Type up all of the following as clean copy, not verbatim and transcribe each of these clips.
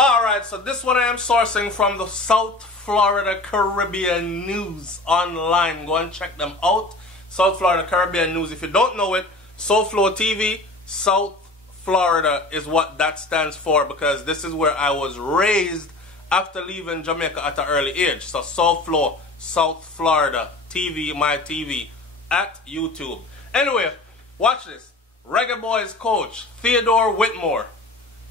Alright, so this one I am sourcing from the South Florida Caribbean News online. Go and check them out. South Florida Caribbean News. If you don't know it, SouFLoTV, South Florida is what that stands for, because this is where I was raised after leaving Jamaica at an early age. So SouFLo, South Florida TV, my TV, at YouTube. Anyway, watch this. Reggae Boys coach, Theodore Whitmore.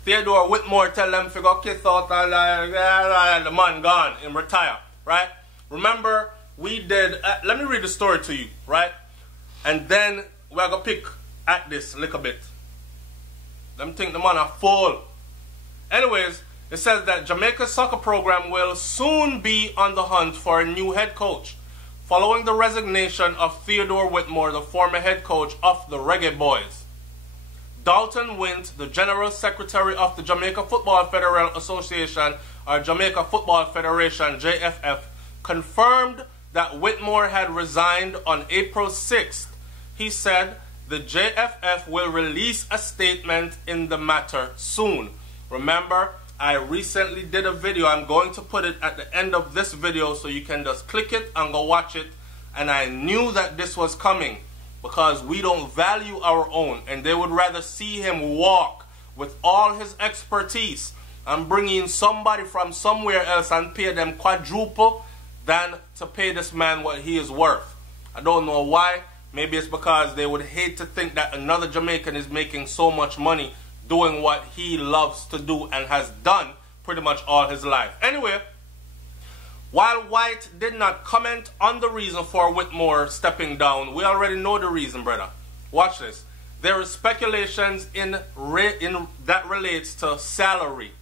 Theodore Whitmore tell them to go kiss out and the man gone and retire, right? Remember, we did, let me read the story to you, right? And then we're going to pick at this a little bit. Them think the man are full. Anyways, it says that Jamaica's soccer program will soon be on the hunt for a new head coach, following the resignation of Theodore Whitmore, the former head coach of the Reggae Boys. Dalton Wint, the General Secretary of the Jamaica Football Federal Association, or Jamaica Football Federation, JFF, confirmed that Whitmore had resigned on April 6th. He said the JFF will release a statement in the matter soon. Remember, I recently did a video. I'm going to put it at the end of this video so you can just click it and go watch it. And I knew that this was coming, because we don't value our own, and they would rather see him walk with all his expertise and bring in somebody from somewhere else and pay them quadruple than to pay this man what he is worth. I don't know why. Maybe it's because they would hate to think that another Jamaican is making so much money doing what he loves to do and has done pretty much all his life. Anyway, while White did not comment on the reason for Whitmore stepping down, we already know the reason, brother. Watch this. There is speculations that relates to salary.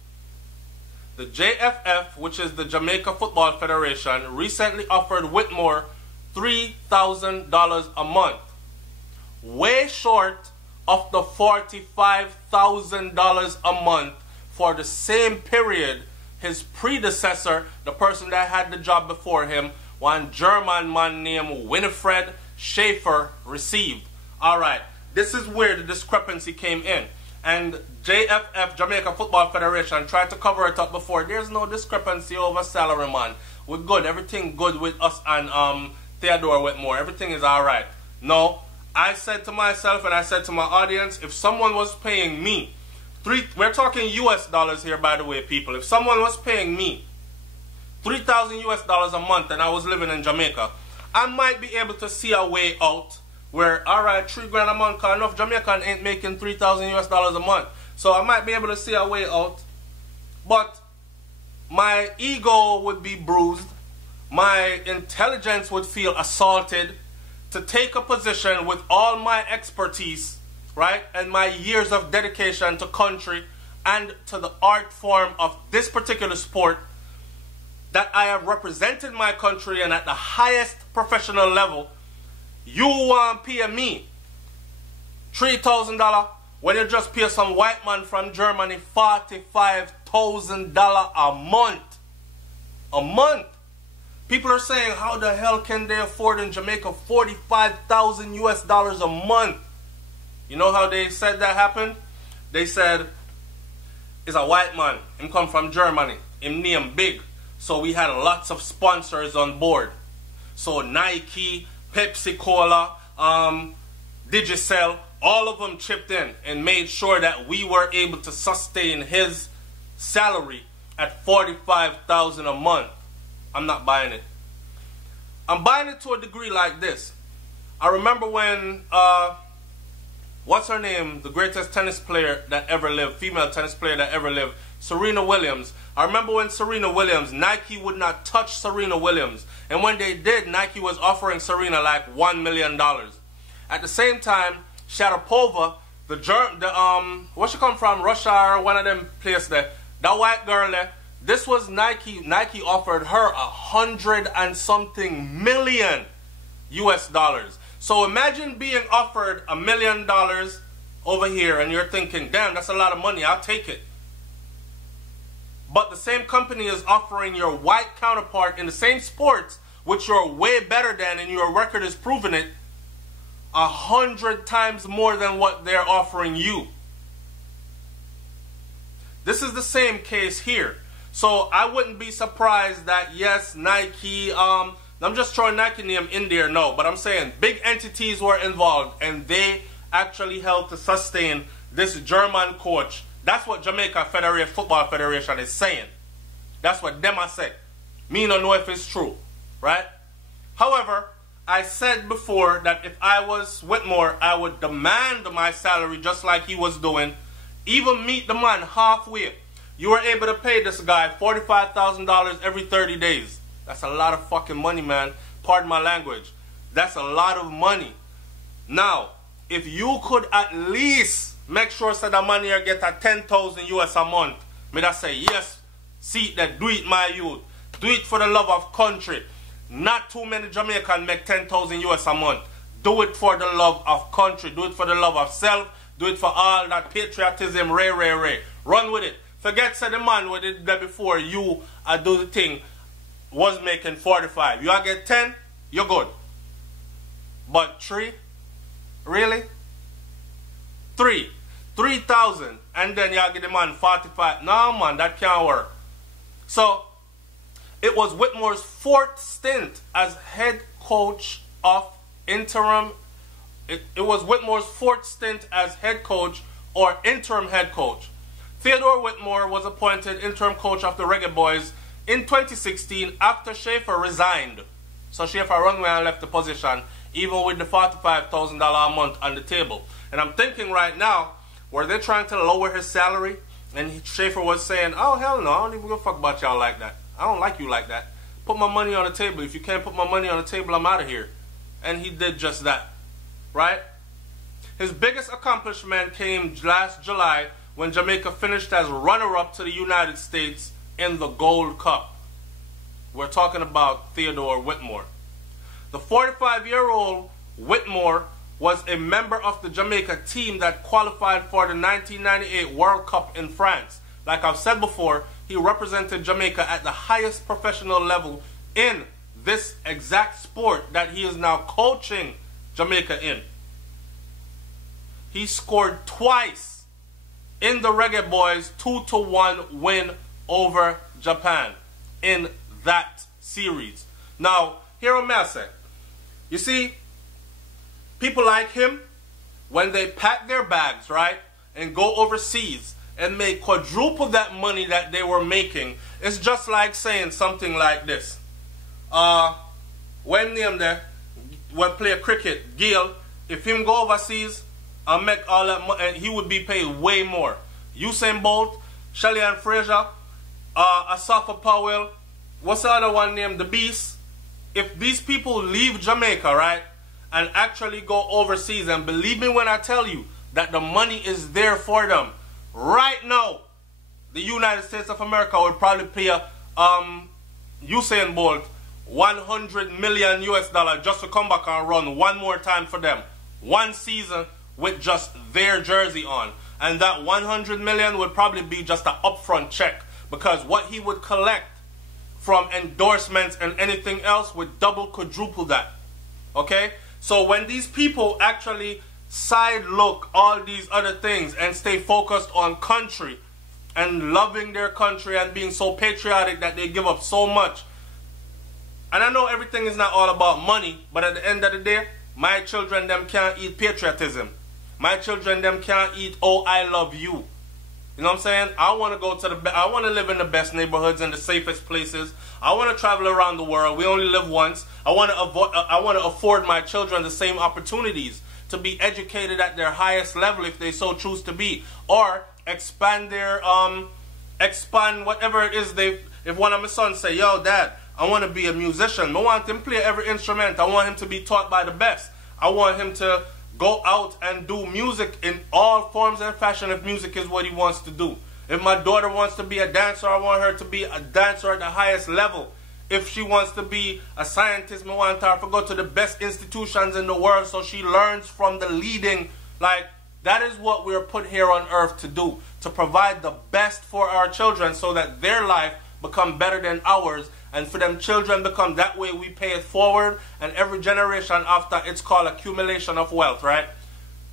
The JFF, which is the Jamaica Football Federation, recently offered Whitmore $3,000 a month, way short of the $45,000 a month for the same period his predecessor, the person that had the job before him, one German man named Winifred Schaefer, received. Alright, this is where the discrepancy came in. And JFF, Jamaica Football Federation, tried to cover it up before. There's no discrepancy over salary, man. We're good. Everything good with us and Theodore Whitmore. Everything is alright. No, I said to myself and I said to my audience, if someone was paying me, we're talking US dollars here, by the way, people. If someone was paying me $3,000 US a month and I was living in Jamaica, I might be able to see a way out where, alright, $3,000 a month, because enough Jamaican ain't making $3,000 US a month. So I might be able to see a way out. But my ego would be bruised. My intelligence would feel assaulted to take a position with all my expertise, right, and my years of dedication to country and to the art form of this particular sport, that I have represented my country and at the highest professional level. You want to pay me $3,000 when you just pay some white man from Germany $45,000 a month. A month. People are saying, how the hell can they afford in Jamaica $45,000 US a month? You know how they said that happened? They said, it's a white man. Him come from Germany. Him name big. So we had lots of sponsors on board. So Nike, Pepsi Cola, Digicel, all of them chipped in and made sure that we were able to sustain his salary at $45,000 a month. I'm not buying it. I'm buying it to a degree like this. I remember when what's her name? The greatest tennis player that ever lived, female tennis player that ever lived, Serena Williams. I remember when Serena Williams, Nike would not touch Serena Williams. And when they did, Nike was offering Serena like $1 million. At the same time, Sharapova, where she come from, Russia or one of them places there, that white girl there, this was Nike. Nike offered her $100 and something million US dollars. So imagine being offered $1 million over here and you're thinking, damn, that's a lot of money, I'll take it. But the same company is offering your white counterpart in the same sports, which you're way better than and your record is proving it, 100 times more than what they're offering you. This is the same case here. So I wouldn't be surprised that, yes, Nike, I'm just throwing Nike name in there, no, but I'm saying big entities were involved and they actually helped to sustain this German coach. That's what Jamaica Football Federation is saying. That's what them are saying. Me don't know if it's true, right? However, I said before that if I was Whitmore, I would demand my salary just like he was doing. Even meet the man halfway. You were able to pay this guy $45,000 every 30 days. That's a lot of fucking money, man. Pardon my language. That's a lot of money. Now, if you could at least make sure that the money you get at 10,000 US a month, me that say, yes, see that, do it, my youth. Do it for the love of country. Not too many Jamaicans make 10,000 US a month. Do it for the love of country. Do it for the love of self. Do it for all that patriotism, ray. Run with it. Forget say the man who did that before you do the thing was making 45. You get 10, you're good. But 3? Really? 3,000, and then you get the man 45. No, man, that can't work. So, it was Whitmore's 4th stint as head coach of interim. It was Whitmore's 4th stint as head coach or interim head coach. Theodore Whitmore was appointed interim coach of the Reggae Boys in 2016 after Schaefer resigned. So Schaefer run away and left the position, even with the $45,000 a month on the table. And I'm thinking right now, were they trying to lower his salary? And Schaefer was saying, oh, hell no, I don't even give a fuck about y'all like that. I don't like you like that. Put my money on the table. If you can't put my money on the table, I'm out of here. And he did just that. Right? His biggest accomplishment came last July when Jamaica finished as runner-up to the United States in the Gold Cup. We're talking about Theodore Whitmore. The 45-year-old Whitmore was a member of the Jamaica team that qualified for the 1998 World Cup in France. Like I've said before, he represented Jamaica at the highest professional level in this exact sport that he is now coaching Jamaica in. He scored twice in the Reggae Boys' 2-1 win over Japan in that series. Now, here am I saying. You see, people like him, when they pack their bags, right, and go overseas and make quadruple that money that they were making, it's just like saying something like this. When name there, when play cricket, Gil, if him go overseas and make all that money, he would be paid way more. Usain Bolt, Shelly and Fraser, Asafa Powell, what's the other one named? The Beast. If these people leave Jamaica, right, and actually go overseas, and believe me when I tell you that the money is there for them, right now, the United States of America would probably pay Usain Bolt $100 million US just to come back and run one more time for them. One season with just their jersey on. And that 100 million would probably be just an upfront check, because what he would collect from endorsements and anything else would double, quadruple that. Okay? So when these people actually side look all these other things and stay focused on country and loving their country and being so patriotic that they give up so much. And I know everything is not all about money, but at the end of the day, my children them can't eat patriotism. My children them can't eat, oh, I love you. You know what I'm saying? I want to go to I want to live in the best neighborhoods and the safest places. I want to travel around the world. We only live once. I want to afford my children the same opportunities to be educated at their highest level if they so choose to be, or expand their expand whatever it is they. If one of my sons say, "Yo, Dad, I want to be a musician. I want him to play every instrument. I want him to be taught by the best. I want him to go out and do music in all forms and fashion if music is what he wants to do. If my daughter wants to be a dancer, I want her to be a dancer at the highest level. If she wants to be a scientist, I want her to go to the best institutions in the world so she learns from the leading. Like, that is what we're put here on earth to do, to provide the best for our children so that their life become better than ours. And for them children become that way, we pay it forward, and every generation after, it's called accumulation of wealth, right?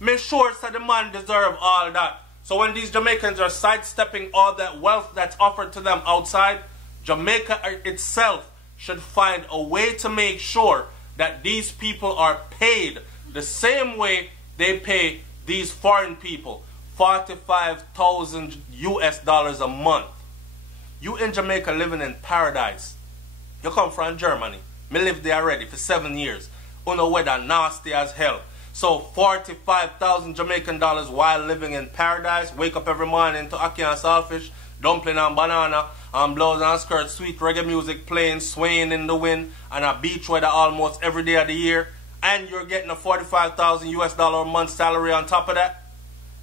Make sure that the man deserve all that. So when these Jamaicans are sidestepping all that wealth that's offered to them outside, Jamaica itself should find a way to make sure that these people are paid the same way they pay these foreign people, $45,000 US a month. You in Jamaica living in paradise. You come from Germany. Me live there already for 7 years. Uno weather nasty as hell. So 45,000 Jamaican dollars while living in paradise. Wake up every morning to ackee and saltfish, dumpling and banana, and blouse and skirt, sweet reggae music playing, swaying in the wind, and a beach weather almost every day of the year. And you're getting a 45,000 US dollar a month salary on top of that.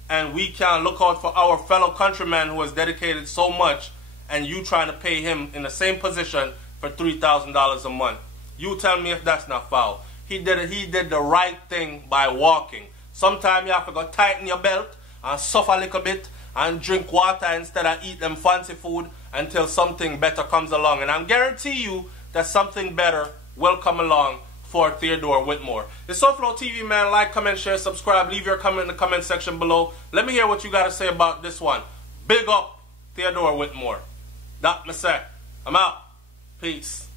And we can't look out for our fellow countryman who has dedicated so much, and you trying to pay him in the same position for $3,000 a month. You tell me if that's not foul. He did the right thing by walking. Sometimes you have to go tighten your belt and suffer a little bit and drink water instead of eat them fancy food until something better comes along. And I guarantee you that something better will come along for Theodore Whitmore. It's SouFLoTV, man. Like, comment, share, subscribe. Leave your comment in the comment section below. Let me hear what you got to say about this one. Big up Theodore Whitmore. That me say. I'm out. Peace.